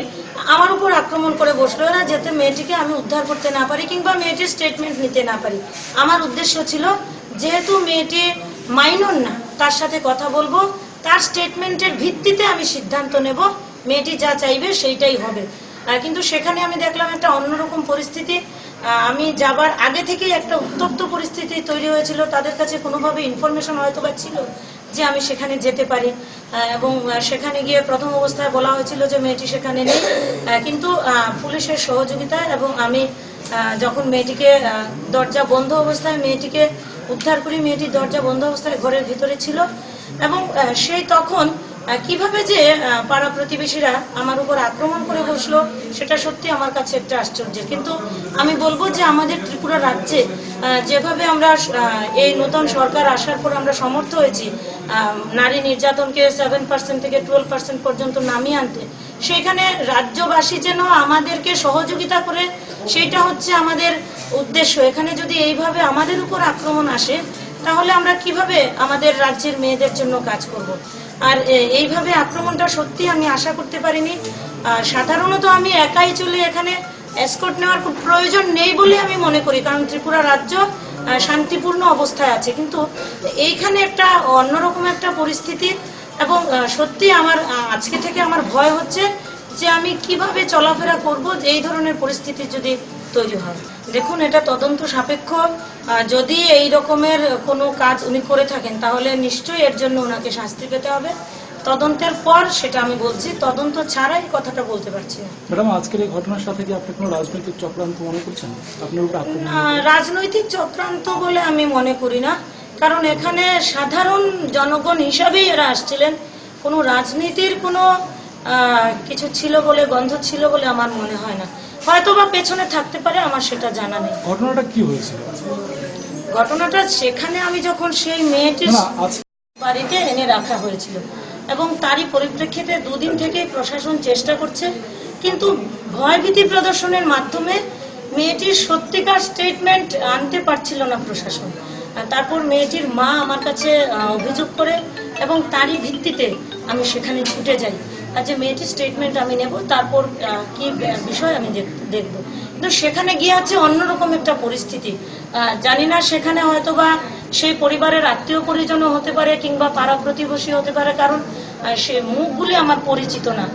আমার উপর আক্রমণ করে বসলো না যাতে মেয়েটিকে আমি উদ্ধার করতে না পারি কিংবা মেয়েটির স্টেটমেন্ট নিতে না পারি। আমার উদ্দেশ্য ছিল যেহেতু মেয়েটি মাইনর না, তার সাথে কথা বলবো, তার স্টেটমেন্টের ভিত্তিতে আমি সিদ্ধান্ত নেব, মেয়েটি যা চাইবে সেইটাই হবে। কিন্তু সেখানে আমি দেখলাম একটা অন্যরকম পরিস্থিতি। আমি যাবার আগে থেকেই একটা উত্তপ্ত পরিস্থিতি তৈরি হয়েছিল, তাদের কাছে কোনোভাবে ইনফরমেশন হয়তো বা ছিল যে আমি সেখানে যেতে পারি এবং সেখানে গিয়ে প্রথম অবস্থায় বলা হয়েছিল যে মেয়েটি সেখানে নেই, কিন্তু পুলিশের সহযোগিতা এবং আমি যখন মেয়েটিকে দরজা বন্ধ অবস্থায় মেয়েটিকে উদ্ধার করি, মেয়েটির দরজা বন্ধ অবস্থায় ঘরের ভিতরে ছিল এবং সেই তখন কিভাবে যে পাড়া প্রতিবেশীরা আমার উপর আক্রমণ করে বসলো সেটা সত্যি আমার কাছে একটা আশ্চর্যের। কিন্তু আমি বলবো যে আমাদের ত্রিপুরা রাজ্যে যেভাবে আমরা এই নতুন সরকার আসার পর আমরা সমর্থ হয়েছি নারী নির্যাতনকে 7% থেকে 12% পর্যন্ত নামিয়ে আনতে, সেখানে রাজ্যবাসী যেন আমাদেরকে সহযোগিতা করে, সেইটা হচ্ছে আমাদের উদ্দেশ্য। এখানে যদি এইভাবে আমাদের উপর আক্রমণ আসে তাহলে আমরা কিভাবে আমাদের রাজ্যের মেয়েদের জন্য কাজ করব। আর এইভাবে আক্রমণটা সত্যি আমি আশা করতে পারিনি। সাধারণত আমি একাই চলে এখানে এসকর্ট নেওয়ার খুব প্রয়োজন নেই বলে আমি মনে করি, কারণ ত্রিপুরা রাজ্য শান্তিপূর্ণ অবস্থায় আছে, কিন্তু এইখানে একটা অন্যরকম একটা পরিস্থিতি এবং সত্যি আমার আজকে থেকে আমার ভয় হচ্ছে যে আমি কিভাবে চলাফেরা করব এই ধরনের পরিস্থিতি যদি তৈরি হয়। দেখুন, এটা তদন্ত সাপেক্ষ, যদি এই রকমের কোনো কাজ উনি করে থাকেন তাহলে নিশ্চয়ই এর জন্য ওনাকে শাস্তি পেতে হবে। তদন্তের পর সেটা আমি বলছি, তদন্ত ছাড়াই কথাটা বলতে পারছি না। ম্যাডাম, আজকের এই ঘটনার সাথে কি আপনি কোনো রাজনৈতিক চক্রান্ত মনে করছেন? আপনার উপর আক্রমণ রাজনৈতিক চক্রান্ত বলে আমি মনে করি না, কারণ এখানে সাধারণ জনগণ হিসাবেই এরা আসছিলেন, কোনো রাজনীতির কোনো কিছু ছিল বলে, গন্ধ ছিল বলে আমার মনে হয় না। হয়তো বা পেছনে থাকতে পারে, আমার সেটা জানা নেই। ঘটনাটা কি হয়েছিল? ঘটনাটা সেখানে আমি যখন সেই মেয়েটির বাড়িতে এনে রাখা হয়েছিল এবং তারই পরিপ্রেক্ষিতে দুদিন থেকেই প্রশাসন চেষ্টা করছে, কিন্তু ভয়ভীতি প্রদর্শনের মাধ্যমে মেয়েটির সত্যিকার স্টেটমেন্ট আনতে পারছিল না প্রশাসন। তারপর মেয়েটির মা আমার কাছে অভিযোগ করে এবং তারই ভিত্তিতে আমি সেখানে ছুটে যাই যে মেয়েটির স্টেটমেন্ট আমি নেব, তারপর কি বিষয় আমি দেখব। কিন্তু সেখানে গিয়ে আছে অন্যরকম একটা পরিস্থিতি। জানি না সেখানে হয়তোবা সেই পরিবারের আত্মীয় পরিজনও হতে পারে কিংবা পাড়া প্রতিবেশী হতে পারে, কারণ সে মুখগুলি আমার পরিচিত না।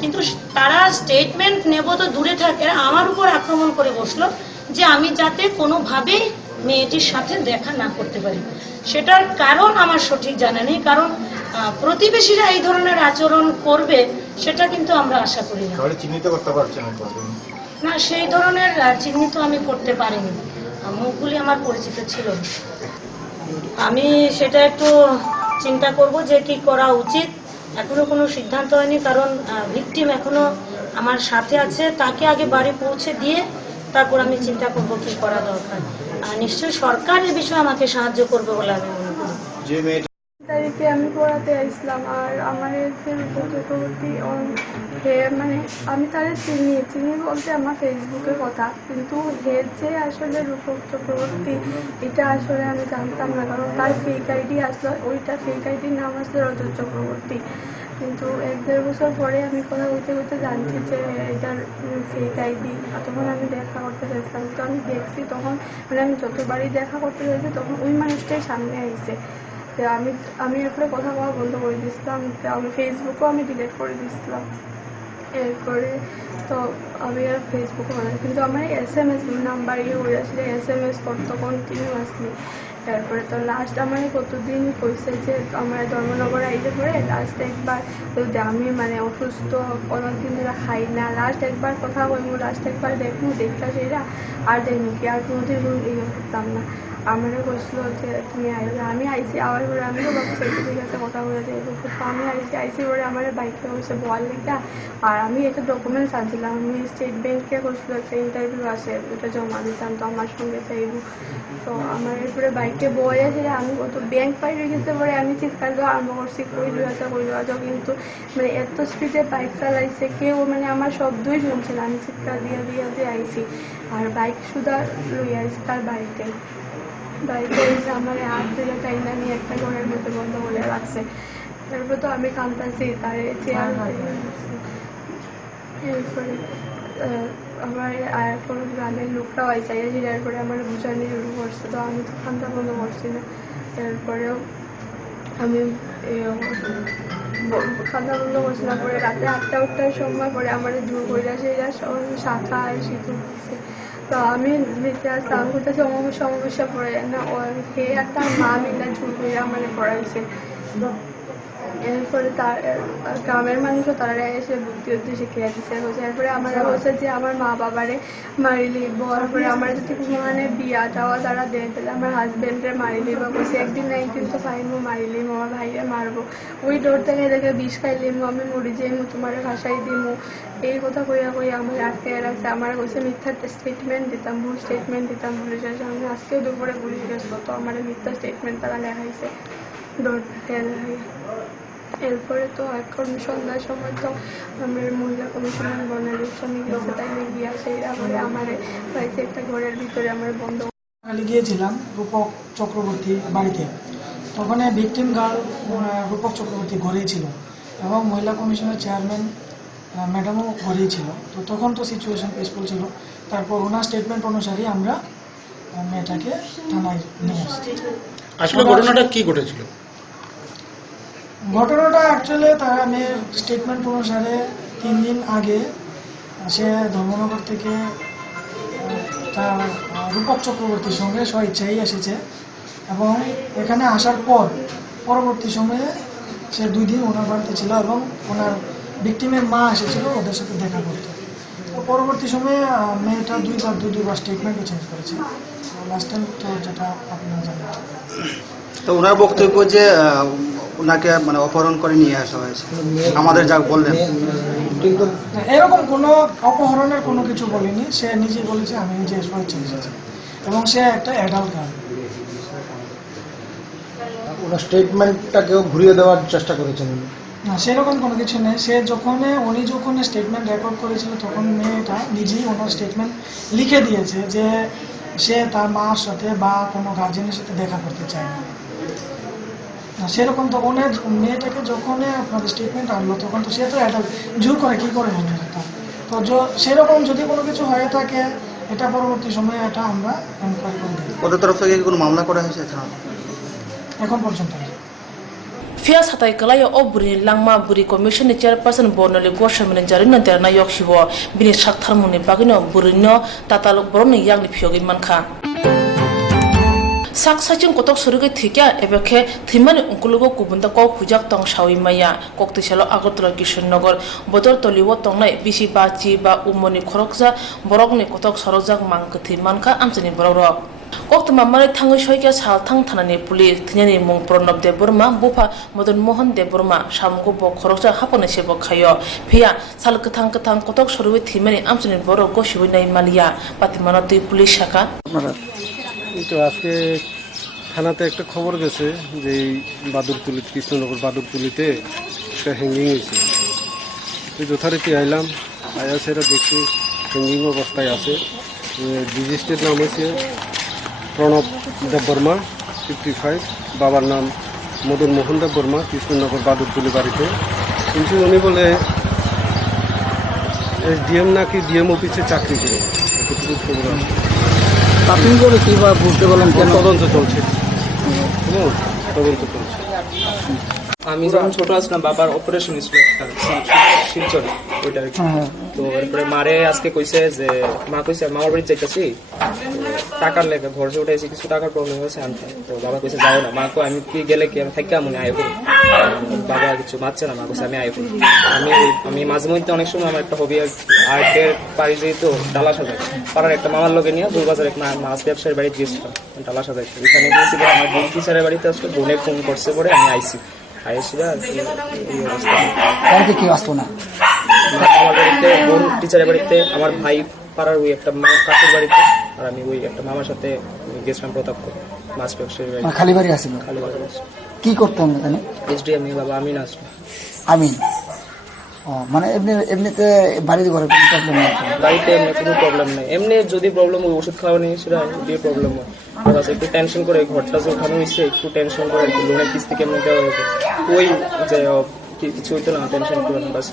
কিন্তু তারা স্টেটমেন্ট নেব তো দূরে থাকে, আমার উপর আক্রমণ করে বসলো যে আমি যাতে কোনোভাবেই মেয়েটির সাথে দেখা না করতে পারি। সেটার কারণ আমার সঠিক জানা নেই, কারণ প্রতিবেশীরা এই ধরনের আচরণ করবে সেটা কিন্তু আমরা আশা করি না। চিহ্নিত করতে পারছেন না, সেই ধরনের চিহ্নিত আমি করতে পারিনি, মুখগুলি আমার পরিচিত ছিল। আমি সেটা একটু চিন্তা করব যে কি করা উচিত। এখনো কোনো সিদ্ধান্ত হয়নি, কারণ ভিকটিম এখনো আমার সাথে আছে। তাকে আগে বাড়ি পৌঁছে দিয়ে তারপর আমি চিন্তা করব কি করা দরকার। নিশ্চয়ই সরকার এই বিষয়ে আমাকে সাহায্য করবে বলে আমি মনে করি। তারিখে আমি পড়াতে আসলাম, আর আমার চক্রবর্তী মানে আমি তাদের চিনি বলতে আমার ফেসবুকের কথা, কিন্তু হের যে আসলে রূপক চক্রবর্তী এটা আসলে আমি জানতাম না, কারণ তার ফেক আইডি আসলো, ওইটা ফেক আইডির নাম আসলো রজত চক্রবর্তী। কিন্তু 1-1.5 বছর পরে আমি কথা বলতে জানছি যে এটার ফেক আইডি। তখন আমি দেখা করতে চাইছিলাম, তো আমি দেখছি তখন মানে আমি যতবারই দেখা করতে চাইছি তখন ওই মানুষটাই সামনে আসছে। আমি এরপরে কথা বলা বন্ধ করে দিয়েছিলাম, আমি ফেসবুকও আমি ডিলিট করে দিয়েছিলাম। এরপরে তো আমি আর ফেসবুকে বানাই, কিন্তু আমার SMS নাম্বার হয়ে আসলে SMS করতে কন্টিনিউ আসলি। তারপরে তো লাস্ট আমার কতদিন কইছে যে আমার ধর্মনগর আইলে পরে লাস্ট একবার আমি মানে অসুস্থ, অনেকদিন ধরে খাই না, লাস্ট একবার কথা বলবো, লাস্ট একবার দেখবো, দেখা সেটা আর দেখবো কি, আর কোনোদিন ইয়ে করতাম না। আমারও বসল যে তুমি আমি আইসি, আবার পরে আমিও ভাবছি ঠিক আছে কথা বলে যাইব, কিন্তু আমি আইসি পরে আমার বাইকে বসে বল লিখা, আর আমি একটা ডকুমেন্টস আনছিলাম, আমি স্টেট ব্যাংকে বসলো একটা ইন্টারভিউ আসে, ওটা জমা দিতাম, তো আমার সঙ্গে চাইব। তো আমার এরপরে বাইকে বয়ে আছে আমি কত ব্যাংক পাই রেখেছে পরে আমি চিৎকার দেওয়া আরম্ভ করছি, কই দেওয়া যাও, কিন্তু মানে এত স্পিডে বাইক চালাইছে কেউ, মানে আমার শব্দই শুনছিল, আমি চিৎকার দিয়ে আইসি, আর বাইক শুধু লইয়া আইসি তার বাড়িতে এসে আমার হাত ধরে টাইনা নিয়ে একটা ঘরের মধ্যে বন্ধ করে রাখছে। তারপর তো আমি কাঁদতেছি, তার চেয়ার এরপরে আমার আর কোনো গ্রামের লোকরাও আইসা জিরার পরে আমার বুঝানি শুরু করছে, তো আমি তো কান্দা বন্ধ করছি না। তারপরেও আমি কান্দা বন্ধ করছি না, পরে রাতে 8টার সময় পরে আমার জোর কইরা সেটা শাখা আর সিঁদুর দিচ্ছে। তো আমি বেঁচে আসতাম, আমি কোথাও সমস্যা পড়ে না, সে আর তার মা মিলা জোর করে আমার পড়াইছে। এরপরে তার গ্রামের মানুষও তারা এসে বুদ্ধি শিখিয়ে দিচ্ছে। এরপরে আমরা বলছে যে আমার মা বাবারে মারি লিখব, তারপরে আমার যদি মানে বিয়া টাওয়া তারা দেয় তাহলে আমার হাজব্যান্ডে মারি লিখবো, বলছি একদিন না একদিন তো পাইমো মারি লিম, আমার ভাইরে মারবো, ওই ডোর থেকে দেখে বিষ খাই লিমো, আমি মরি যাইমো, তোমার ভাষাই দিমো, এই কথা কইয়া আমার আটকে রাখছে। আমার বলছে মিথ্যা স্টেটমেন্ট দিতাম, ভুল স্টেটমেন্ট দিতাম পুলিশের সামনে, আজকেও দুপুরে পুলিশ গেছিলো, তো আমার মিথ্যা স্টেটমেন্ট তারা লেখাইছে ডোর লেখাই। এরপরে তো এখন সন্ধ্যার সময় তো আমার মহিলা কমিশনের বনের স্বামী গেছে, তাই গিয়া সেইরা করে আমার পাইছে একটা ঘরের ভিতরে আমার বন্ধ। কালি গিয়েছিলাম রূপক চক্রবর্তী বাড়িতে, তখন ভিকটিম গার্ল রূপক চক্রবর্তী ঘরেই ছিল এবং মহিলা কমিশনের চেয়ারম্যান ম্যাডামও ঘরেই ছিল। তো তখন তো সিচুয়েশন পিসফুল ছিল। তারপর ওনার স্টেটমেন্ট অনুসারে আমরা মেয়েটাকে থানায় নিয়ে আসছি। আসলে ঘটনাটা কি ঘটেছিল? ঘটনাটা অ্যাকচুয়ালি তারা মেয়ের স্টেটমেন্ট অনুসারে 3 দিন আগে সে ধর্মনগর থেকে তার রূপক চক্রবর্তীর সঙ্গে স্বইচ্ছাই এসেছে এবং এখানে আসার পর পরবর্তী সময়ে সে 2 দিন ওনার বাড়িতে ছিল এবং ওনার ভিকটিমের মা এসেছিল ওদের সাথে দেখা করতে। তো পরবর্তী সময়ে মেয়েটা দুইবার স্টেটমেন্টও চেঞ্জ করেছে। লাস্ট টাইম তো যেটা আপনারা জানেন। তো ওনার বক্তব্য যে ওনাকে মানে অপহরণ করে নিয়ে আসা হয়েছে আমাদের যা বললেন। কিন্তু এরকম কোনো অপহরণের কোনো কিছু বলেনি, সে নিজেই বলেছে আমি নিজে স্বেচ্ছা এসেছি এবং সে একটা অ্যাডাল্ট গার্ল। ওনার স্টেটমেন্টটাকেও ঘুরিয়ে দেওয়ার চেষ্টা করেছেন উনি। না, সেরকম কোনো কিছু নেই। উনি যখন স্টেটমেন্ট রেকর্ড করেছিল তখন মেয়েটা নিজেই ওনার স্টেটমেন্ট লিখে দিয়েছে যে সে তার মার সাথে বা কোনো গার্জেনের সাথে দেখা করতে চায় না। সেরকম তো মেয়েটাকে যখন আপনাদের স্টেটমেন্ট আনলো তখন তো সে তো অ্যাডাল্ট, জোর করে কি করে হবে এটা। তো সেরকম যদি কোনো কিছু হয়ে থাকে এটা পরবর্তী সময়ে এটা আমরা এনকোয়ারি করে দিই। ওদের তরফ থেকে কোনো মামলা করা হয়েছে এখন পর্যন্ত Fias hatai kalaya o buri langma buri commission ni chairperson Bornoli Goshamin Jarina Terna Yokshibo bini Shakhtar Muni Bagino Burino Tatal Boroni Yang Pyogi Manka. Sak sachin kotok suruge thikya ebekhe thimani unkulugo kubunda ko khujak tong shawi maya kokti chalo Agartala Kishannagar bodor toliwo tongnai bisi bachi ba umoni khorokja borokni kotok sorojak mangkthi manka amchani bororo. Kokto mamare thangai shoikya sal thang thanani pulis thinani mung Pranab Deborma bufa Madan Mohan Deborma shamgo bo khorokja hapone sebo khayo phia sal kathang kotok suruge thimani amchani boro go shiwinai malia patimana tui pulis shaka তো আজকে থানাতে একটা খবর গেছে যে বাদুরতুলি কৃষ্ণনগর বাদুরতুলিতে একটা hanging হয়েছে। তো যথারীতি আইলাম, আয়া সেটা দেখছি হ্যাঙ্গিং অবস্থায় আছে। ডিজিস্টের নাম হচ্ছে প্রণব দেববর্মা 55, বাবার নাম মদন মোহন দেববর্মা, কৃষ্ণনগর বাদুরতুলি বাড়িতে। কিন্তু উনি বলে এসডিএম নাকি ডিএম অফিসে চাকরি করে, এতটুকু খবর আছে। প্রাথমিকভাবে কি বা বুঝতে পারলাম কেন? তদন্ত চলছে, তদন্ত চলছে। আমি যখন ছোট আসলাম বাবার অপারেশন ছিল শিলচরে ওইটা। তো এরপরে মারে আজকে কইছে যে মা কইছে মামার বাড়ি যাইতেছি টাকার লেগে ঘরে উঠেছি, কিছু টাকার প্রবলেম হয়েছে আনতে। তো বাবা কইছে যাও না। মা কো আমি কি গেলে কি আমি থাকি মনে আয় করি। বাবা কিছু মানছে না, মা কইছে আমি আয় করি। আমি মাঝে মধ্যে অনেক সময় আমার একটা হবি আর্টের পারি যেহেতু ডালা সাজাই পাড়ার একটা মামার লোকে নিয়ে দুর্বাজার এক মাছ ব্যবসায়ীর বাড়িতে গিয়েছিলাম ডালা সাজাইতে। এখানে গিয়েছি আমার বোন টিচারের বাড়িতে আসলে বোনে ফোন করছে পরে আমি আইসি। কি আসতো না আমার বাড়িতে বোন টিচারের বাড়িতে, আমার ভাই পাড়ার ওই একটা কাকুর বাড়িতে, আর আমি ওই একটা মামার সাথে গেছিলাম প্রতাপপুর মাছ ব্যবসায়ী বাড়ি। খালি বাড়ি আসছিল? খালি বাড়ি কি করতাম এখানে? এসডিএম বাবা আমি না আসলাম। আমি মানে এমনিতে বাড়িতে ঘরে কোনো প্রবলেম নেই? বাড়িতে এমনি কোনো প্রবলেম নেই। এমনি যদি প্রবলেম ওই ওষুধ খাওয়া নিয়ে সেটা দিয়ে প্রবলেম হয়। একটু টেনশন করে ঘরটা যে উঠানো হয়েছে, একটু টেনশন করে লোনের কিস্তি কেমন দেওয়া হবে ওই যে কিছু হইতো না, টেনশন করে না বাস।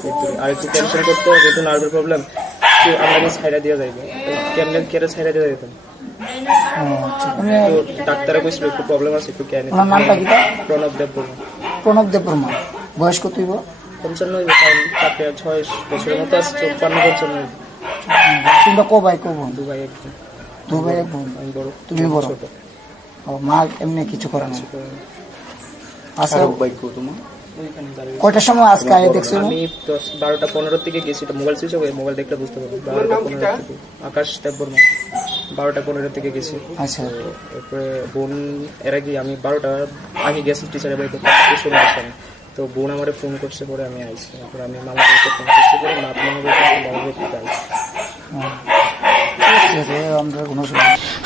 আর একটু টেনশন করতে হবে যেহেতু নার্ভের প্রবলেম, আমরা ছাইড়া দেওয়া যাইবে কেমনে কেটে ছাইড়া দেওয়া যেতাম। ডাক্তারে কইছিল একটু প্রবলেম আছে, একটু কেন। প্রণব দেববর্মা। প্রণব দেববর্মা বয়স কত? 55 তাকে 6 বছরের মতো আছে। 54 বছর। তোমরা কো ভাই কো বোন? 2 ভাই 1 বোন। 2 ভাই 1 বোন। আমি বড়, তুমি বড়। মা এমনি কিছু করে না? আচ্ছা ভাই কো তোমার কয়টার সময় আজকে আয়ে দেখছো? আমি 12টা-15 থেকে গেছি। মোবাইল সুইচ অফ, মোবাইল দেখলে বুঝতে পারবো। 12টা-15 থেকে আকাশ দেববর্মা 12টা-15 থেকে গেছি। আচ্ছা এরপরে বোন এর আগে আমি 12টা আগে গেছি টিচারের বাড়িতে, শুনে আসলাম। তো বোন আমারে ফোন করছে পরে আমি আইছি। তারপরে আমি মামার বাড়িতে ফোন করছি পরে মামার বাড়িতে আইছি।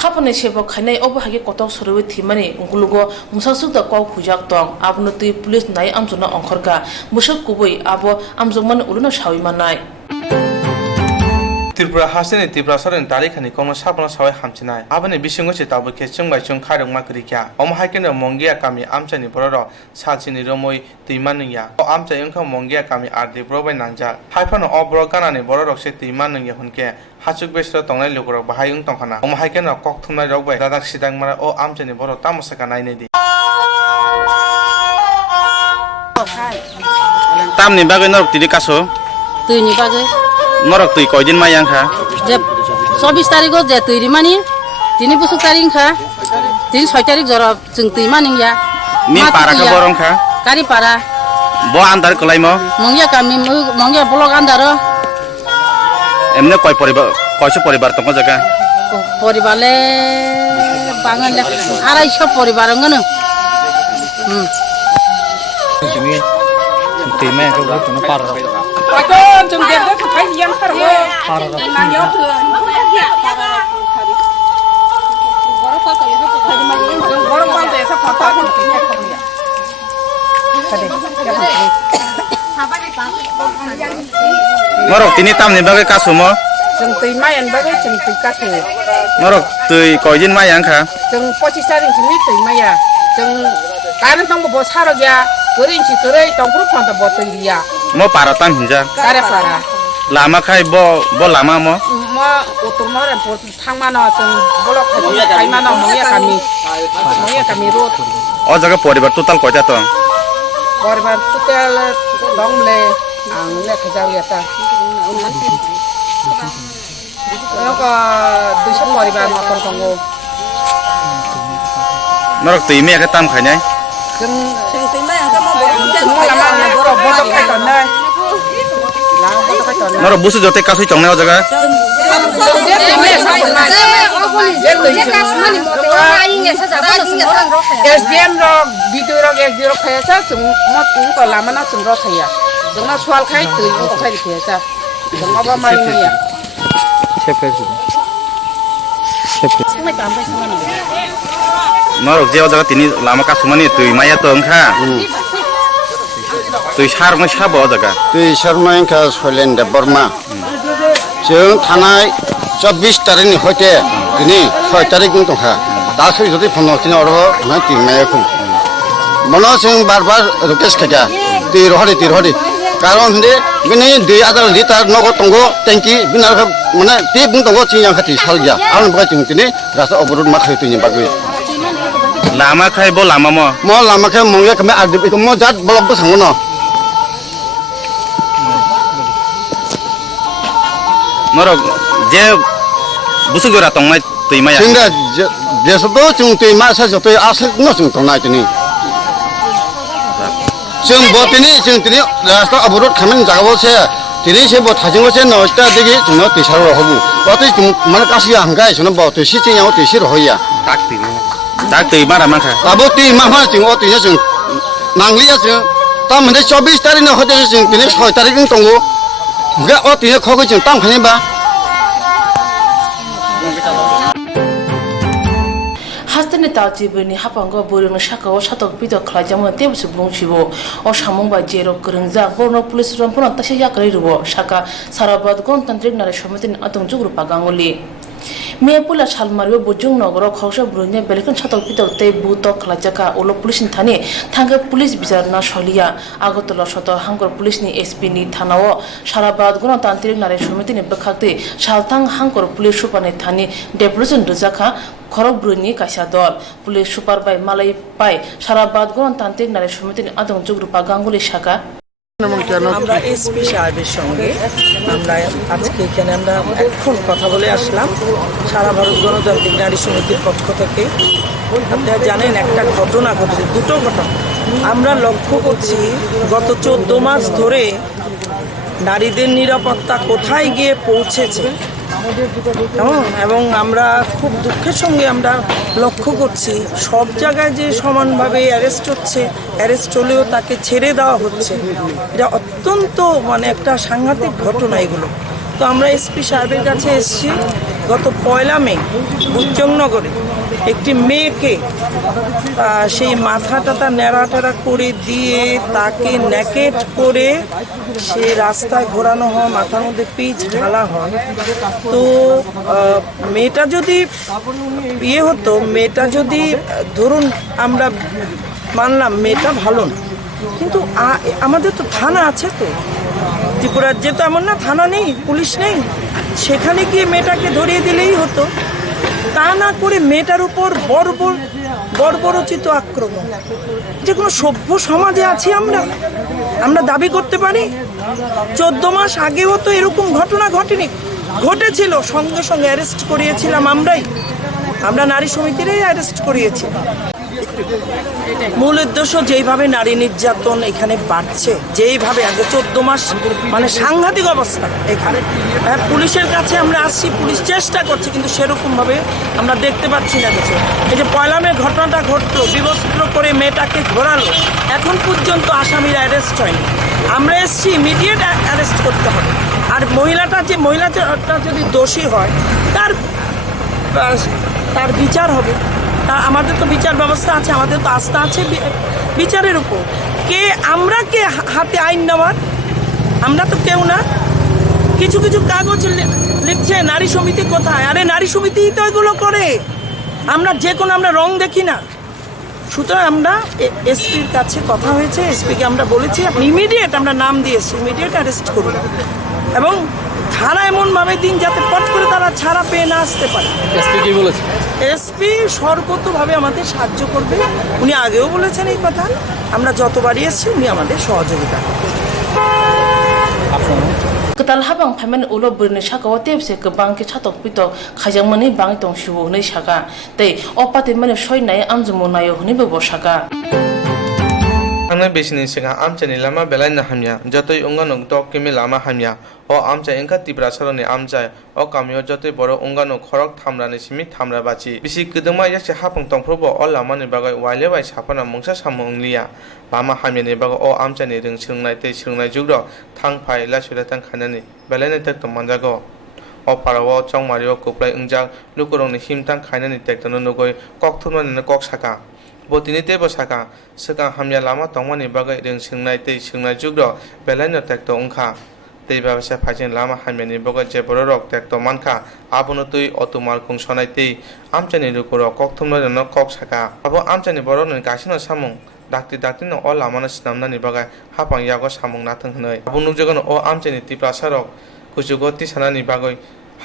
Hapone sebo khanai obo hage kotok sorwe thimani ungulugo musasuk da kau khujak tong abno tui police nai amjona ongkhorka musak kubui abo amjongman uluna shawi manai Tripura Hasini Tripura সরেন তারিখানি কোনো সাপনা সবাই হামচিনাই আবনে বিসঙ্গছে তাবো খেচং বাইচং খারং মাকরিকিয়া অমহাইকেন মঙ্গিয়া কামি আমচানি বড় সাচিনি রমই তৈমানিয়া ও আমচাই ওংখা মঙ্গিয়া কামি আরদে ব্রবাই নাংজা হাইফানো অব্র গানানি বড় রকসে তৈমানিয়া হুনকে হাচুক বেসর তংনাই লোকরক বাহাইং তংখানা অমহাইকেন কক থুমনাই রকবাই দাদাক সিদাং মারা ও আমচানি বড় তামসাকা নাইনেদি তামনি বাগৈ নরক তিরি কাছো তুইনি বাগৈ নরক তুই কয়দিন মাই আংখা যে 24 তারিখত যে তুইরি মানি 3 বছর তারিখ খা 6 তারিখ জর जों তুই মানিয়া নি পারাকা বরংখা কারি পারা ব আন্দার কলাইমো মঙ্গিয়া কামি মঙ্গিয়া ব্লক আন্দার এমনে কয় পরিবার তঙ্গ জায়গা পরিবারে বাঙালি 250 পরিবার গনো Norok tini tam ni bagai kasumo. Jeng tui mayan bagai jeng tui kasu. Norok tui koijin mayang kha. Jeng pocisari jeng tui maya. Jeng karan tong bo sarok ya. Gerin si gerai tong grup panta bo tui dia. Mo para tam hinja. Kare para. Lama khai bo lama mo. Mo utur mo ren po thang mana jeng bolok khai mana mongya kami road. O jaga poribar total koita to. Poribar total dongle ang le khajau ya ta. Ko 200 poribar motor tonggo. Norok tui me ka tam khai nai. Jeng tui maya ka mo lama ne borok khai ton nai. Norok busu jote kasu chongne o jaga. SDM rok video rok SDM rok khaya cha chung mot ko lama na chung rok khaya chung na swal khai tui ko khai khaya cha chung aba mai ya Norok je o jaga tini lama kasumani tui maya to angkha. Tui sar mo sabo o jaga. Tui Sharma Inka Soilende Burma. Jeng Thanai 24 tarik ni hoite ini 6 tarik ni tongkha. Dasoi jodi phono tini oro na ti maya khum. Mono sing barbar request khaja. Ti rohari. Karon hinde bini 2000 liter nogo tongo tanki binar mane ti bung tongo chinyang khati salja. Alon baga ting tini rasa oborod ma khai tini bagwe. Lama khai bo lama mo. Mo lama khai mongya kame ardip itu mo jat blok bo sangono. Norok je busu jora tongmai tui maya. Sehingga jesodo chung tui ma sa joto asal no chung tongnai tini. Chung bo tini rasta aburut khamen jagabo se tini se bo thajingo se nosta digi chung no tisaro hobu. Botoi chung man kasiya hangkai chung bo tui si chinyao tui si roya. Tak tui ma ramang kha. Abo tui ma ma chung o tui chung nanglia chung ta mende 24 tarik no hote chung tini 6 tarik ng tongo. Ga o tui khoko chung tam khani ba. Hastane talchi bini hapango burung shakawo shatok pito khlajamo tebsu bungchibo o samongba jero kurungja borno police rampona tashe yakari rubo shaka sarabad gণতান্ত্রিক নারী সমিতির আতঙ্ক গ্রুপা গাঙ্গুলি মেপুলা শালমারিও বজুং নগর খসা Brunei বেলেকন শাতক পিতক তে বুত খলাজাকা ওলো police থানে থাঙ্গে police বিচারনা শলিয়া Agartala শত হাঙ্গর পুলিশনি SP নি থানাও সারাবাদ গণতান্ত্রিক নারী সমিতিনি বখাতে শালথাং হাঙ্গর পুলিশ সুপানে থানি ডেপুটেশন রজাখা খরক ব্রুনি কাইসা দল পুলিশ সুপার বাই মালাই পাই সারাবাদ গণতান্ত্রিক নারী সমিতিনি আতঙ্ক গ্রুপা গাঙ্গুলি শাখা আমরা এসপি সাহেবের সঙ্গে আমরা আজকে এখানে আমরা এখন কথা বলে আসলাম সারা ভারত গণতান্ত্রিক নারী সমিতির পক্ষ থেকে। আপনারা জানেন একটা ঘটনা ঘটেছে, দুটো ঘটনা আমরা লক্ষ্য করছি। গত 14 মাস ধরে নারীদের নিরাপত্তা কোথায় গিয়ে পৌঁছেছে এবং আমরা খুব দুঃখের সঙ্গে আমরা লক্ষ্য করছি সব জায়গায় যে সমানভাবে অ্যারেস্ট হচ্ছে, অ্যারেস্ট হলেও তাকে ছেড়ে দেওয়া হচ্ছে। এটা অত্যন্ত একটা সাংঘাতিক ঘটনা এগুলো। তো আমরা এসপি সাহেবের কাছে এসেছি। গত 1 মে বুজংনগরে একটি মেয়েকে সেই মাথাটা ন্যাড়াটাড়া করে দিয়ে তাকে ন্যাকেট করে সে রাস্তায় ঘোরানো হয়, মাথার মধ্যে পিচ ঢালা হয়। তো মেয়েটা যদি হতো, মেয়েটা যদি ধরুন আমরা মানলাম মেয়েটা ভালো না, কিন্তু আমাদের তো থানা আছে, তো ত্রিপুরা রাজ্যে তো এমন না থানা নেই, পুলিশ নেই, সেখানে গিয়ে মেয়েটাকে ধরিয়ে দিলেই হতো। তা না করে মেয়েটার উপর বর্বরচিত আক্রমণ, যে কোনো সভ্য সমাজে আছি আমরা দাবি করতে পারি? 14 মাস আগেও তো এরকম ঘটনা ঘটেছিল, সঙ্গে সঙ্গে অ্যারেস্ট করিয়েছিলাম আমরা নারী সমিতিরাই অ্যারেস্ট করিয়েছি। মূল উদ্দেশ্য যেইভাবে নারী নির্যাতন এখানে বাড়ছে, যেইভাবে আগে 14 মাস মানে সাংঘাতিক অবস্থা এখানে। পুলিশের কাছে আমরা আসছি, পুলিশ চেষ্টা করছে, কিন্তু সেরকমভাবে আমরা দেখতে পাচ্ছি না কিছু। এই যে পয়লা মে ঘটনাটা ঘটলো, বিবস্ত্র করে মেয়েটাকে ঘোরালো, এখন পর্যন্ত আসামিরা অ্যারেস্ট হয়নি। আমরা এসছি ইমিডিয়েট অ্যারেস্ট করতে হবে। আর মহিলাটা যদি দোষী হয় তার বিচার হবে। আমাদের তো বিচার ব্যবস্থা আছে, আমাদের তো আস্থা আছে বিচারের উপর। আমরা কে হাতে আইন নেওয়ার? আমরা তো কেউ না। কিছু কিছু কাগজ লিখছে নারী সমিতি কোথায়? আরে নারী সমিতিই তো এগুলো করে। আমরা আমরা রং দেখি না। সুতরাং আমরা এসপির কাছে কথা হয়েছে, এসপিকে আমরা বলেছি ইমিডিয়েট, আমরা নাম দিয়েছি, ইমিডিয়েট অ্যারেস্ট করুন এবং ধারা এমনভাবে দিন যাতে পট করে তারা ছাড়া পেয়ে না আসতে পারে। এসপি কি বলেছে? এসপি সর্বতভাবে আমাদের সাহায্য করবে। উনি আগেও বলেছেন এই কথা। আমরা যতবারই এসেছি উনি আমাদের সহযোগিতা করবেন। Ketal habang phamen ulo burni shaka wa tepse ke bangke chatok pito khajang mani bang tong shubo nei shaka tei opate mane shoi nai amjumo nayo huni bo shaka Angna besini singa amchani lama belaina hamya jotoi unganok dok kemi lama hamya o amcha engka tibra saroni amcha o kamio jotoi boro unganok khorok thamrani simi thamra bachi bisi kuduma yakse hapang tongprobo o lama ni bagai waile bai sapana mongsa samonglia lama hamya ni bagai o amchani ring singnai tei singnai jugro thangphai lasura tang khanani belaina tek to manjago o parawo chongmario kuplai ungjak lukurongni himtang khainani tek to nugoi kokthumani kok saka Botini tebo saka sekang hamya lama tongmani bagai ring singnai tei singnai jugro belaino tekto ongkha tei babasa phajin lama hamyani bagai je borok tekto mankha abono tui otumar kungsonai tei amchani rukuro kokthumna no kok saka abo amchani borokni gasino samung dakti no o lamana sinamnani bagai hapang yago samung nathang hnoi abo nukjogono o amchani tiprasarok kujugo tisanani bagai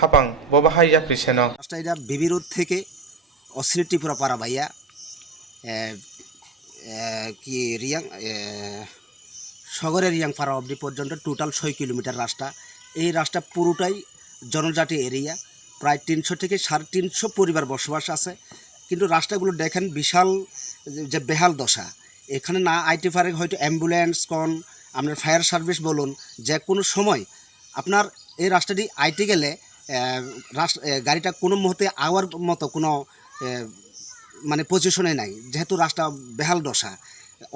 hapang bobahai yakriseno এটা বিবিরোধ থেকে অশ্রী ত্রিপুরা পাড়া ভাইয়া কি রিয়াং শহরের রিয়াংপাড়া অবধি পর্যন্ত total 6 kilometre রাস্তা। এই রাস্তা পুরোটাই জনজাতি এরিয়া, প্রায় 300 থেকে 350 পরিবার বসবাস আছে। কিন্তু রাস্তাগুলো দেখেন বিশাল যে বেহাল দশা। এখানে না আইতে পারে হয়তো অ্যাম্বুলেন্স কোন আপনার ফায়ার সার্ভিস বলুন, যে কোনো সময় আপনার এই রাস্তাটি আইতে গেলে গাড়িটা কোনো মুহূর্তে আওয়ার মতো কোনো মানে পজিশনে নাই, যেহেতু রাস্তা বেহাল দশা।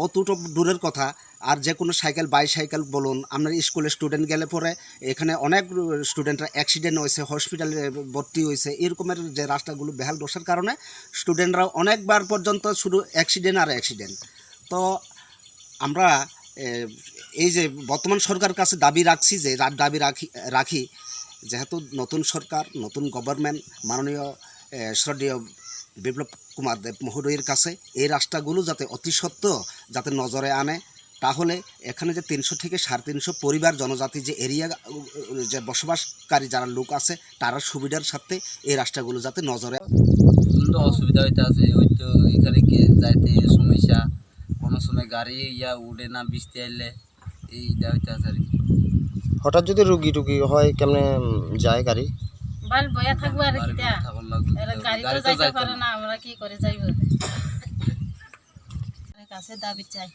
অতটুকু দূরের কথা, আর যে কোনো সাইকেল বাইসাইকেল বলুন, আপনার স্কুলের স্টুডেন্ট গেলে পরে এখানে অনেক স্টুডেন্টরা অ্যাক্সিডেন্ট হয়েছে, হসপিটালে ভর্তি হয়েছে। এরকমের যে রাস্তাগুলো বেহাল দশার কারণে স্টুডেন্টরা অনেকবার পর্যন্ত শুধু অ্যাক্সিডেন্ট আর অ্যাক্সিডেন্ট। তো আমরা এই যে বর্তমান সরকার কাছে দাবি রাখি যেহেতু নতুন সরকার, নতুন গভর্নমেন্ট, মাননীয় শ্রদ্ধেয় বিপ্লব কুমার দেব মহোদয়ের কাছে এই রাস্তাগুলো যাতে অতি সত্ত্বর যাতে নজরে আনে, তাহলে এখানে যে 300 থেকে 350 পরিবার জনজাতি যে এরিয়া যে বসবাসকারী যারা লোক আছে তারা সুবিধার সাথে এই রাস্তাগুলো যাতে নজরে। অসুবিধা হইতে আছে, ওই তো এখানে যাইতে সমস্যা, কোনো সময় গাড়ি উঠে না, বৃষ্টি আইলে এই হইতে আছে আর কি। হঠাৎ যদি রুগী টুগী হয় কেমনে যায় গাড়ি? বাল বয়া থাকবো আর কি তা গাড়ি তো যাইতে পারে না, আমরা কি করে যাইব? কাছে দাবি চাই।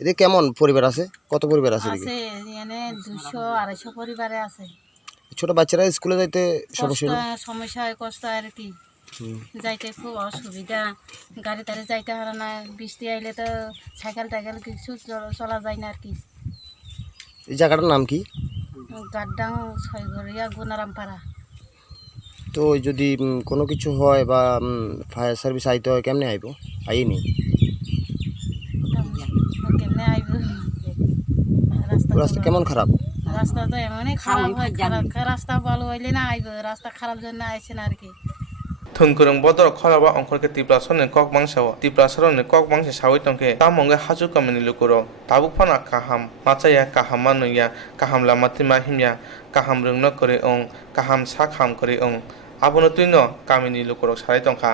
এদিকে কেমন পরিবার আছে? কত পরিবার আছে? আছে এখানে 200-250 পরিবারে আছে। ছোট বাচ্চারা স্কুলে যাইতে সমস্যা হয়, কষ্ট আর কি, যাইতে খুব অসুবিধা। গাড়ি টাড়ি যাইতে পারে না, বৃষ্টি আইলে তো সাইকেল টাইকেল কিছু চলা যায় না আর কি। এই জায়গাটার নাম কি? গাড্ডাং ছয়ঘরিয়া গুনারামপাড়া। তো যদি কোনো কিছু হয় বা ফায়ার সার্ভিস আইতে হয় কেমনে আইব? আইনি কেমনে আইব? রাস্তা কেমন খারাপ? রাস্তা তো এমনই খারাপ হয়, রাস্তা ভালো হইলে না আইব, রাস্তা খারাপ জন্য আইছে না আর কি। Thungkurung bodor kholaba ongkhorke tiprasone kok mangsao tiprasarone kok mangse sawi tongke tamonge haju kamani lukuro tabuk phana kaham machaya kaham manuya kaham lamati mahimya kaham rungno kore ong kaham sakham kore ong abono tuino kamini lukuro sarai tongkha